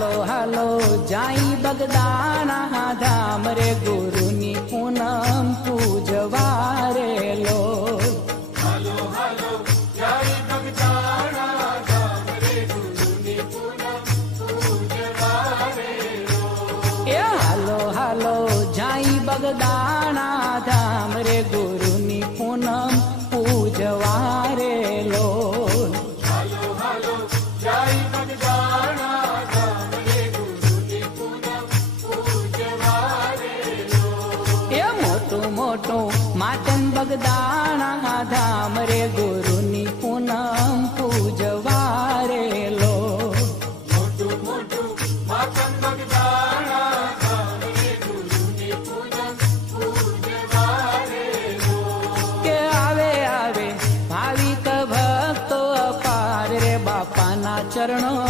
હાલો હાલો જાઈ બગદાણા ધામ રે ગુરુની પૂનમ પૂજવા રે લો હાલો હાલો જાય બગદાણા ધામ રે ગુરુની પૂનમ પૂજવા રે લો એ હાલો હાલો જાઈ બગદાણા